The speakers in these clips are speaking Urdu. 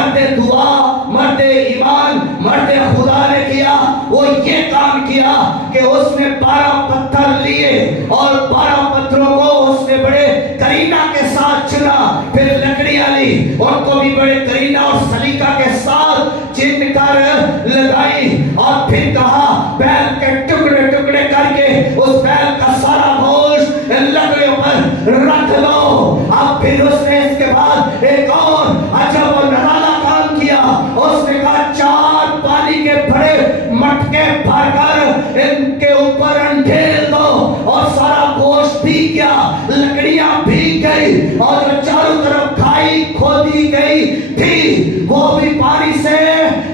مرد دعا، مرد ایمان، مرد خدا نے کیا؟ وہ یہ کام کیا کہ اس نے 12 پتھر لیے اور 12 پتھروں کو اس نے بڑے کرینہ کے ساتھ چنا، پھر لکڑیاں لی، ان کو بھی بڑے کرینہ اور سلیقہ کے ساتھ چن کر لگائی، اور پھر کہا بیل کے ٹکڑے ٹکڑے کر کے اس بیل کا سارا گوشت لکڑیوں پر رکھ لو۔ اب پھر اس نے اس کے بعد ایک اور عجب و نرالا کام کیا، اس نے کہا 4 پانی کے بڑے مٹکے بھر کر ان کے اوپر انڈھیل دو، اور سارا گوشت بھیگ گیا، لکڑیاں بھیگ گئی، اور جو چاروں طرف کھائی کھودی گئی تھی وہ بھی پانی سے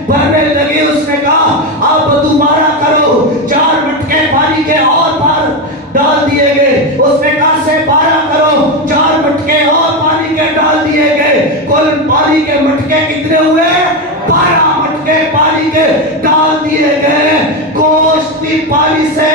بھرنے لگی۔ اس نے کہا اب دوبارہ کرو، 4 مٹکے پانی کے اور پار ڈال دیے گئے۔ اس نے کہا سے 12 کرو، 4 مٹکے اور پانی کے ڈال دیے گئے۔ کل پانی کے مٹکے کتنے ہوئے؟ 12 مٹکے پانی کے ڈال دیے گئے۔ گوشت بھی پانی سے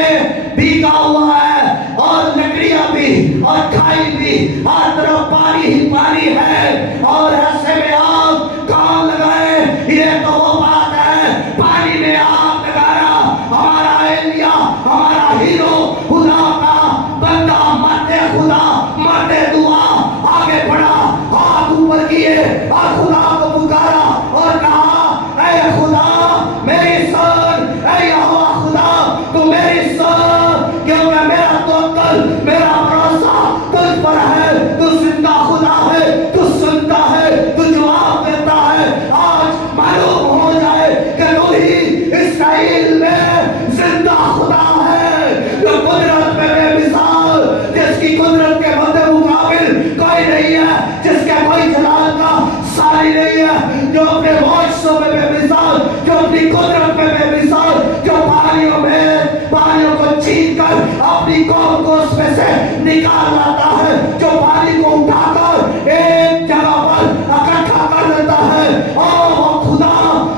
بھیگا ہوا ہے، اور لکڑیاں بھی، اور کھائی بھی، ہر طرف پانی ہی پانی ہے، اور ایسے میں آپ کام لگائے۔ یہ تو وہ بات ہے، پانی میں آپ لگایا۔ ہمارا ایلیا، ہمارا ہیرو، خدا کا بندہ، مرد خدا، مرد دعا آگے بڑھا، ہاتھ اوپر کیے اور خدا کو پکارا اور کہا اے خدا میری سن، اے یہوہ خدا تو میری سن، کیونکہ میرا توکل، میرا بھروسہ تجھ پر ہے۔ تو زندہ خدا ہے، تو سنتا ہے، تو جواب دیتا ہے۔ آج معلوم ہو جائے کہ تو ہی اسرائیل میں زندہ خدا ہے، جو قدرت میں بے مثال، جس کی قدرت کے مد مقابل کوئی نہیں ہے، جس کے کوئی جلال کا ساری نہیں ہے، جو اپنے معجزوں میں بے مثال، جو اپنی قدرت میں بے مثال، جو پانیوں کو چھین کر اپنی قوم کو اس میں سے نکال لاتا ہے، جو پانی کو اٹھا کر ایک جگہ پر اکٹھا کر دیتا ہے۔ اور وہ خدا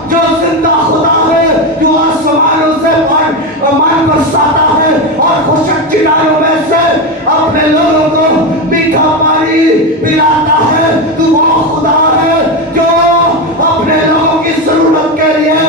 جو زندہ خدا ہے، جو آسمانوں سے مان برساتا ہے اور خشک چٹانوں میں سے اپنے لوگوں کو میٹھا پانی پلاتا ہے، تو وہ خدا ہے جو اپنے لوگوں کی ضرورت کے لیے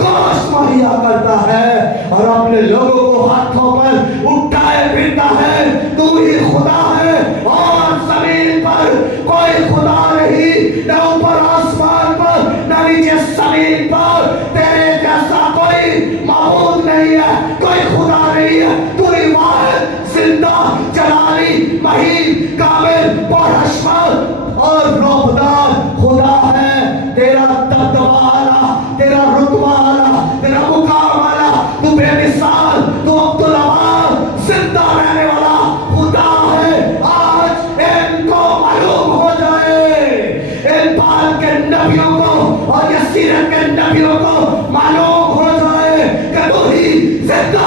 گوشت مہیا کرتا ہے اور اپنے لوگوں کو ہاتھوں پر اٹھائے پھرتا ہے۔ تو ہی خدا ہے، اور زمین پر کوئی خدا نہیں، نہ اوپر آسمان پر نہ نیچے زمین پر، تیرے جیسا کوئی معبود نہیں ہے، کوئی خدا نہیں ہے۔ تو ہی واحد زندہ جلالی مہین کامل پرحشمت اور روبدار خدا ہے۔ تیرا دبدبہ اعلیٰ، تیرا رتبہ اعلیٰ، تیرا مقام اعلیٰ، تو بے مثال، تو عبدالعباد زندہ رہنے والا خدا ہے۔ آج ان کو معلوم ہو جائے، ان بال کے نبیوں کو اور یسیرت کے نبیوں کو معلوم ہو جائے کہ تو ہی زندہ